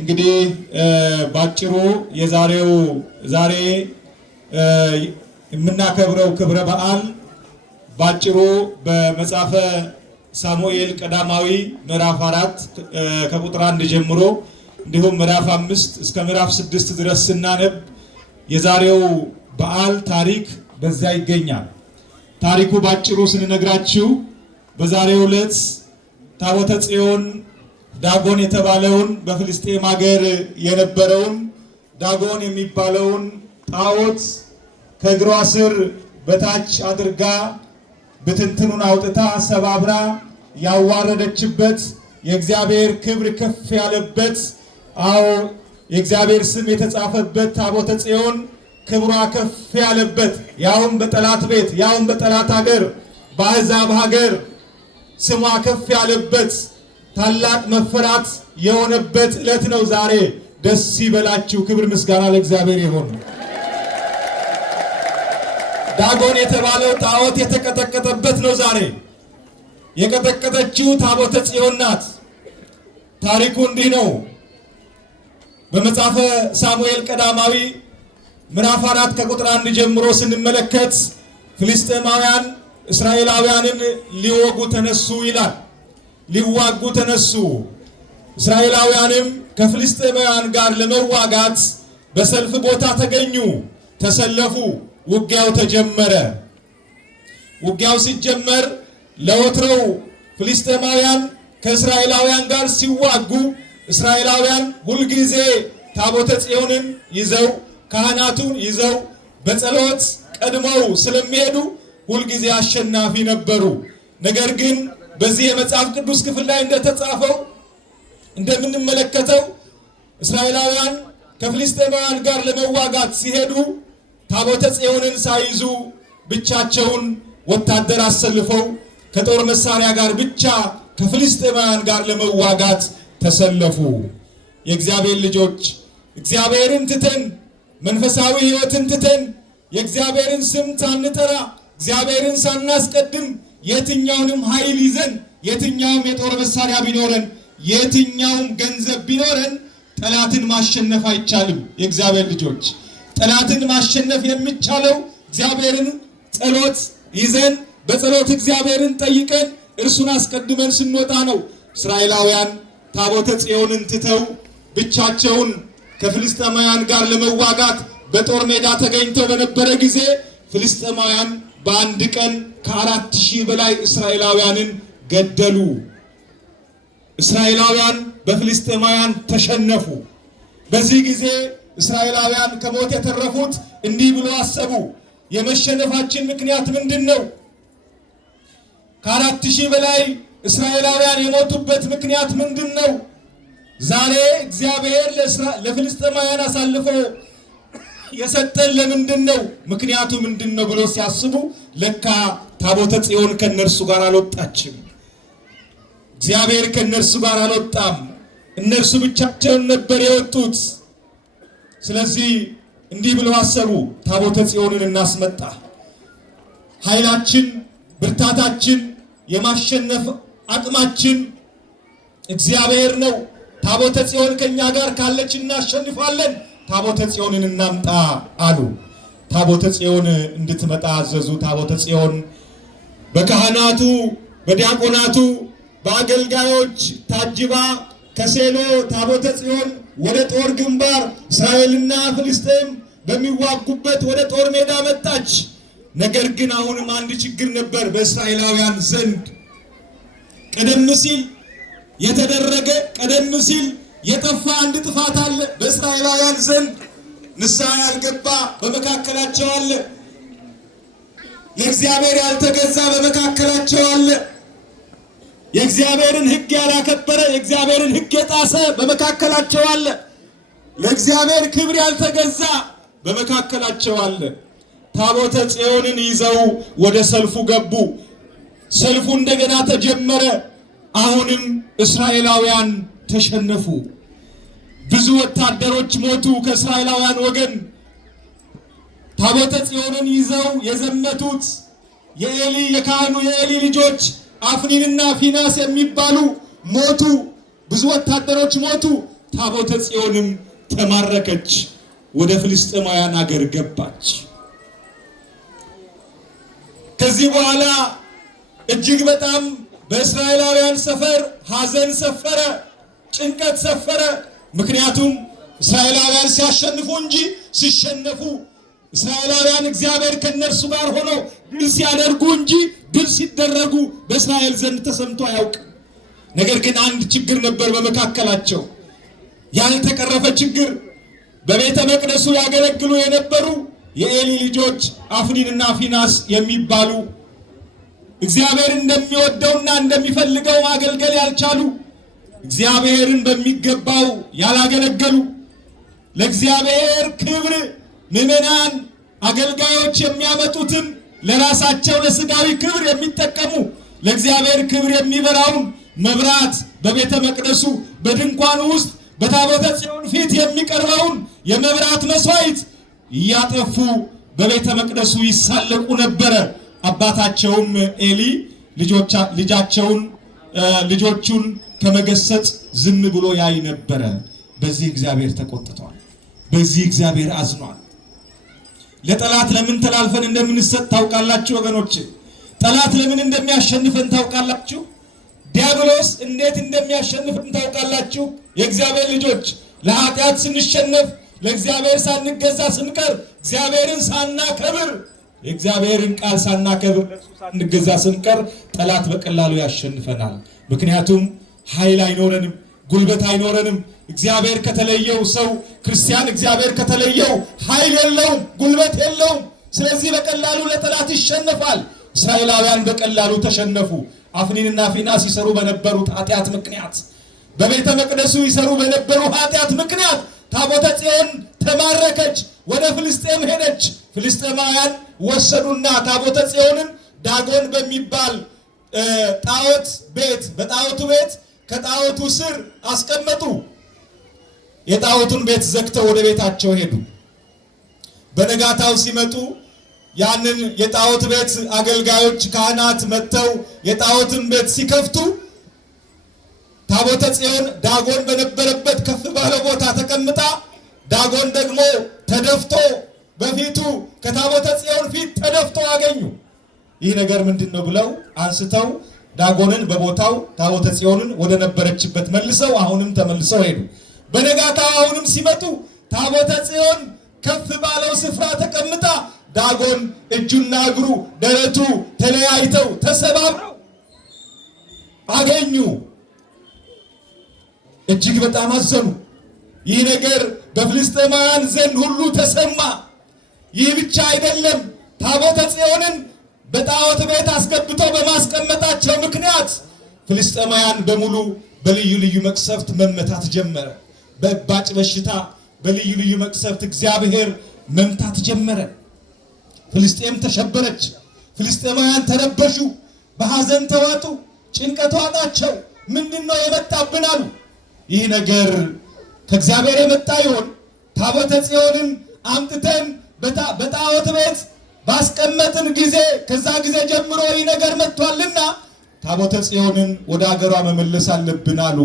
እንግዲህ ባጭሩ ዛሬ የምናከብረው ክብረ በዓል ባጭሩ በመጽሐፈ ሳሙኤል ቀዳማዊ ምዕራፍ 4 ከቁጥር 1 ጀምሮ እንዲሁም ምዕራፍ 5 እስከ ምዕራፍ 6 ድረስ ስናነብ የዛሬው በዓል ታሪክ በዛ ይገኛል። ታሪኩ ባጭሩ ስንነግራችሁ በዛሬው ዕለት ታቦተ ጽዮን ዳጎን የተባለውን በፍልስጤም ሀገር የነበረውን ዳጎን የሚባለውን ጣዖት ከእግሯ ስር በታች አድርጋ ብትንትኑን አውጥታ ሰባብራ ያዋረደችበት የእግዚአብሔር ክብር ከፍ ያለበት የእግዚአብሔር ስም የተጻፈበት ታቦተ ጽዮን ክብሯ ከፍ ያለበት ያውም በጠላት ቤት ያውም በጠላት ሀገር በአሕዛብ ሀገር ስሟ ከፍ ያለበት ታላቅ መፈራት የሆነበት ዕለት ነው ዛሬ። ደስ ይበላችሁ። ክብር ምስጋና ለእግዚአብሔር ይሁን። ዳጎን የተባለው ጣዖት የተቀጠቀጠበት ነው ዛሬ። የቀጠቀጠችው ታቦተ ጽዮን ናት። ታሪኩ እንዲህ ነው። በመጽሐፈ ሳሙኤል ቀዳማዊ ምዕራፍ 4 ከቁጥር 1 ጀምሮ ስንመለከት ፍልስጤማውያን እስራኤላውያንን ሊወጉ ተነሱ ይላል። ሊዋጉ ተነሱ። እስራኤላውያንም ከፍልስጤማውያን ጋር ለመዋጋት በሰልፍ ቦታ ተገኙ፣ ተሰለፉ። ውጊያው ተጀመረ። ውጊያው ሲጀመር ለወትሮው ፍልስጤማውያን ከእስራኤላውያን ጋር ሲዋጉ እስራኤላውያን ሁልጊዜ ታቦተ ጽዮንን ይዘው ካህናቱን ይዘው በጸሎት ቀድመው ስለሚሄዱ ሁልጊዜ አሸናፊ ነበሩ። ነገር ግን በዚህ የመጽሐፍ ቅዱስ ክፍል ላይ እንደተጻፈው እንደምንመለከተው እስራኤላውያን ከፍልስጤማውያን ጋር ለመዋጋት ሲሄዱ ታቦተ ጽዮንን ሳይዙ ብቻቸውን ወታደር አሰልፈው ከጦር መሳሪያ ጋር ብቻ ከፍልስጤማውያን ጋር ለመዋጋት ተሰለፉ። የእግዚአብሔር ልጆች እግዚአብሔርን ትተን መንፈሳዊ ሕይወትን ትተን የእግዚአብሔርን ስም ሳንጠራ እግዚአብሔርን ሳናስቀድም የትኛውንም ኃይል ይዘን የትኛውም የጦር መሳሪያ ቢኖረን የትኛውም ገንዘብ ቢኖረን ጠላትን ማሸነፍ አይቻልም። የእግዚአብሔር ልጆች ጠላትን ማሸነፍ የሚቻለው እግዚአብሔርን ጸሎት ይዘን በጸሎት እግዚአብሔርን ጠይቀን እርሱን አስቀድመን ስንወጣ ነው። እስራኤላውያን ታቦተ ጽዮንን ትተው ብቻቸውን ከፍልስጤማውያን ጋር ለመዋጋት በጦር ሜዳ ተገኝተው በነበረ ጊዜ ፍልስጤማውያን በአንድ ቀን ከ4000 በላይ እስራኤላውያንን ገደሉ። እስራኤላውያን በፍልስጤማውያን ተሸነፉ። በዚህ ጊዜ እስራኤላውያን ከሞት የተረፉት እንዲህ ብሎ አሰቡ። የመሸነፋችን ምክንያት ምንድን ነው? ከ4000 በላይ እስራኤላውያን የሞቱበት ምክንያት ምንድን ነው? ዛሬ እግዚአብሔር ለፍልስጤማውያን አሳልፎ የሰጠን ለምንድን ነው? ምክንያቱ ምንድን ነው ብሎ ሲያስቡ ለካ ታቦተ ጽዮን ከነርሱ ጋር አልወጣችም። እግዚአብሔር ከነርሱ ጋር አልወጣም። እነርሱ ብቻቸውን ነበር የወጡት። ስለዚህ እንዲህ ብለው አሰቡ፣ ታቦተ ጽዮንን እናስመጣ። ኃይላችን፣ ብርታታችን፣ የማሸነፍ አቅማችን እግዚአብሔር ነው። ታቦተ ጽዮን ከኛ ጋር ካለች እናሸንፋለን። ታቦተ ጽዮንን እናምጣ አሉ። ታቦተ ጽዮን እንድትመጣ አዘዙ። ታቦተ ጽዮን በካህናቱ፣ በዲያቆናቱ፣ በአገልጋዮች ታጅባ ከሴሎ ታቦተ ጽዮን ወደ ጦር ግንባር እስራኤልና ፍልስጤም በሚዋጉበት ወደ ጦር ሜዳ መጣች። ነገር ግን አሁንም አንድ ችግር ነበር በእስራኤላውያን ዘንድ። ቀደም ሲል የጠፋ አንድ ጥፋት አለ በእስራኤላውያን ዘንድ። ንስሐ ያልገባ በመካከላቸው አለ። ለእግዚአብሔር ያልተገዛ በመካከላቸው አለ። የእግዚአብሔርን ሕግ ያላከበረ የእግዚአብሔርን ሕግ የጣሰ በመካከላቸው አለ። ለእግዚአብሔር ክብር ያልተገዛ በመካከላቸው አለ። ታቦተ ጽዮንን ይዘው ወደ ሰልፉ ገቡ። ሰልፉ እንደገና ተጀመረ። አሁንም እስራኤላውያን ተሸነፉ። ብዙ ወታደሮች ሞቱ ከእስራኤላውያን ወገን። ታቦተ ጽዮንን ይዘው የዘመቱት የካህኑ የኤሊ ልጆች አፍኒንና ፊናስ የሚባሉ ሞቱ። ብዙ ወታደሮች ሞቱ። ታቦተ ጽዮንም ተማረከች፣ ወደ ፍልስጤማውያን አገር ገባች። ከዚህ በኋላ እጅግ በጣም በእስራኤላውያን ሰፈር ሐዘን ሰፈረ፣ ጭንቀት ሰፈረ። ምክንያቱም እስራኤላውያን ሲያሸንፉ እንጂ ሲሸነፉ፣ እስራኤላውያን እግዚአብሔር ከነርሱ ጋር ሆኖ ድል ሲያደርጉ እንጂ ድል ሲደረጉ በእስራኤል ዘንድ ተሰምቶ አያውቅም። ነገር ግን አንድ ችግር ነበር በመካከላቸው፣ ያልተቀረፈ ችግር። በቤተ መቅደሱ ያገለግሉ የነበሩ የኤሊ ልጆች አፍኒንና ፊናስ የሚባሉ እግዚአብሔር እንደሚወደውና እንደሚፈልገው ማገልገል ያልቻሉ፣ እግዚአብሔርን በሚገባው ያላገለገሉ፣ ለእግዚአብሔር ክብር ምዕመናን አገልጋዮች የሚያመጡትን ለራሳቸው ለስጋዊ ክብር የሚጠቀሙ፣ ለእግዚአብሔር ክብር የሚበራውን መብራት በቤተ መቅደሱ በድንኳኑ ውስጥ በታቦተ ጽዮን ፊት የሚቀርበውን የመብራት መስዋዕት እያጠፉ በቤተ መቅደሱ ይሳለቁ ነበረ። አባታቸውም ኤሊ ልጆቹን ከመገሰጽ ዝም ብሎ ያይ ነበረ። በዚህ እግዚአብሔር ተቆጥቷል። በዚህ እግዚአብሔር አዝኗል። ለጠላት ለምን ተላልፈን እንደምንሰጥ ታውቃላችሁ ወገኖች? ጠላት ለምን እንደሚያሸንፈን ታውቃላችሁ? ዲያብሎስ እንዴት እንደሚያሸንፈን ታውቃላችሁ? የእግዚአብሔር ልጆች ለኃጢአት ስንሸነፍ፣ ለእግዚአብሔር ሳንገዛ ስንቀር፣ እግዚአብሔርን ሳናከብር፣ የእግዚአብሔርን ቃል ሳናከብር፣ ሳንገዛ ስንቀር ጠላት በቀላሉ ያሸንፈናል። ምክንያቱም ኃይል አይኖረንም፣ ጉልበት አይኖረንም። እግዚአብሔር ከተለየው ሰው ክርስቲያን እግዚአብሔር ከተለየው ኃይል የለውም፣ ጉልበት የለውም። ስለዚህ በቀላሉ ለጠላት ይሸነፋል። እስራኤላውያን በቀላሉ ተሸነፉ። አፍኒንና ፊናስ ይሰሩ በነበሩት ኃጢአት ምክንያት፣ በቤተ መቅደሱ ይሰሩ በነበሩ ኃጢአት ምክንያት ታቦተ ጽዮን ተማረከች፣ ወደ ፍልስጤም ሄደች። ፍልስጤማውያን ወሰዱና ታቦተ ጽዮንን ዳጎን በሚባል ጣዖት ቤት በጣዖቱ ቤት ከጣዖቱ ስር አስቀመጡ። የጣዖቱን ቤት ዘግተው ወደ ቤታቸው ሄዱ። በነጋታው ሲመጡ ያንን የጣዖት ቤት አገልጋዮች ካህናት መጥተው የጣዖትን ቤት ሲከፍቱ ታቦተ ጽዮን ዳጎን በነበረበት ከፍ ባለ ቦታ ተቀምጣ፣ ዳጎን ደግሞ ተደፍቶ በፊቱ ከታቦተ ጽዮን ፊት ተደፍቶ አገኙ። ይህ ነገር ምንድነው ብለው አንስተው ዳጎንን በቦታው ታቦተ ጽዮንን ወደ ነበረችበት መልሰው አሁንም ተመልሰው ሄዱ። በነጋታው አሁንም ሲመጡ ታቦተ ጽዮን ከፍ ባለው ስፍራ ተቀምጣ ዳጎን እጁና እግሩ ደረቱ ተለያይተው ተሰባብረው አገኙ። እጅግ በጣም አዘኑ። ይህ ነገር በፍልስጤማውያን ዘንድ ሁሉ ተሰማ። ይህ ብቻ አይደለም፣ ታቦተ ጽዮንን በጣዖት ቤት አስገብተው በማስቀመጣቸው ምክንያት ፍልስጤማውያን በሙሉ በልዩ ልዩ መቅሰፍት መመታት ጀመረ። በእባጭ በሽታ በልዩ ልዩ መቅሰፍት እግዚአብሔር መምታት ጀመረ። ፍልስጤም ተሸበረች። ፍልስጤማውያን ተረበሹ፣ በሐዘን ተዋጡ፣ ጭንቀት ዋጣቸው። ምንድነው የመጣብን አሉ። ይህ ነገር ከእግዚአብሔር የመጣ ይሆን? ታቦተ ጽዮንን አምጥተን በጣዖት ቤት ባስቀመጥን ጊዜ ከዛ ጊዜ ጀምሮ ይህ ነገር መጥቷልና ታቦተ ጽዮንን ወደ አገሯ መመለስ አለብን አሉ።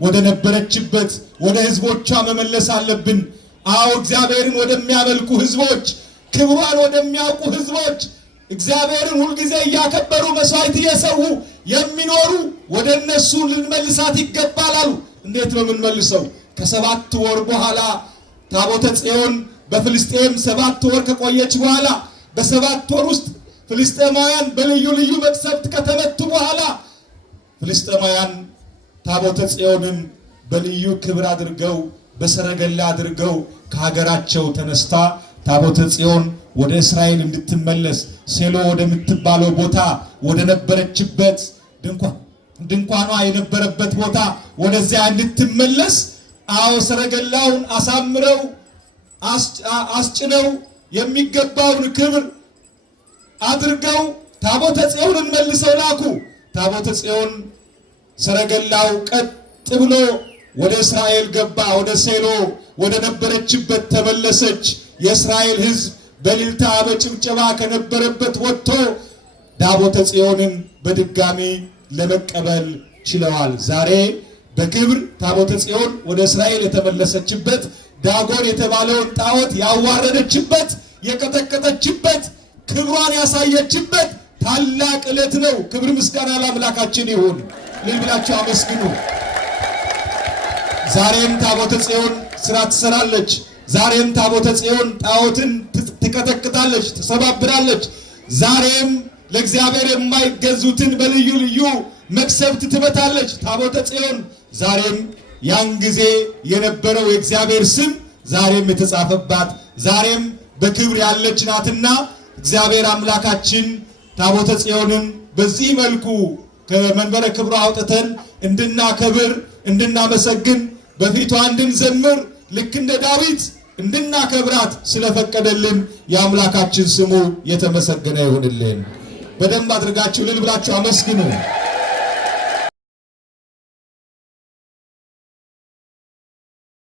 ወደ ነበረችበት ወደ ህዝቦቿ መመለስ አለብን። አዎ እግዚአብሔርን ወደሚያመልኩ ህዝቦች፣ ክብሯን ወደሚያውቁ ህዝቦች፣ እግዚአብሔርን ሁልጊዜ እያከበሩ መስዋዕት እየሰዉ የሚኖሩ ወደ እነሱ ልንመልሳት ይገባል አሉ። እንዴት ነው የምንመልሰው? ከ7 ወር በኋላ ታቦተ ጽዮን በፍልስጤም 7 ወር ከቆየች በኋላ በ7 ወር ውስጥ ፍልስጤማውያን በልዩ ልዩ መቅሰፍት ከተመቱ በኋላ ፍልስጤማውያን ታቦተ ጽዮንን በልዩ ክብር አድርገው በሰረገላ አድርገው ከሀገራቸው ተነስታ ታቦተ ጽዮን ወደ እስራኤል እንድትመለስ ሴሎ ወደምትባለው ቦታ ወደ ነበረችበት ድንኳኗ የነበረበት ቦታ ወደዚያ እንድትመለስ ሰረገላውን አሳምረው አስጭነው የሚገባውን ክብር አድርገው ታቦተ ጽዮንን መልሰው ላኩ። ታቦተ ጽዮን ሰረገላው ቀጥ ብሎ ወደ እስራኤል ገባ። ወደ ሴሎ ወደ ነበረችበት ተመለሰች። የእስራኤል ሕዝብ በእልልታ በጭብጨባ ከነበረበት ወጥቶ ታቦተ ጽዮንን በድጋሚ ለመቀበል ችለዋል። ዛሬ በክብር ታቦተ ጽዮን ወደ እስራኤል የተመለሰችበት ዳጎን የተባለውን ጣዖት ያዋረደችበት የቀጠቀጠችበት ክብሯን ያሳየችበት ታላቅ ዕለት ነው። ክብር ምስጋና ለአምላካችን ይሁን። እልል ብላችሁ አመስግኑ። ዛሬም ታቦተ ጽዮን ስራ ትሰራለች። ዛሬም ታቦተ ጽዮን ጣዖትን ትቀጠቅጣለች፣ ትሰባብራለች። ዛሬም ለእግዚአብሔር የማይገዙትን በልዩ ልዩ መቅሰፍት ትመታለች ታቦተ ጽዮን። ዛሬም ያን ጊዜ የነበረው የእግዚአብሔር ስም ዛሬም የተጻፈባት ዛሬም በክብር ያለች ናትና እግዚአብሔር አምላካችን ታቦተ ጽዮንን በዚህ መልኩ ከመንበረ ክብሩ አውጥተን እንድናከብር እንድናመሰግን በፊቷ እንድንዘምር ልክ እንደ ዳዊት እንድናከብራት ስለፈቀደልን የአምላካችን ስሙ የተመሰገነ ይሁንልን። በደንብ አድርጋችሁ እልል ብላችሁ አመስግኑ።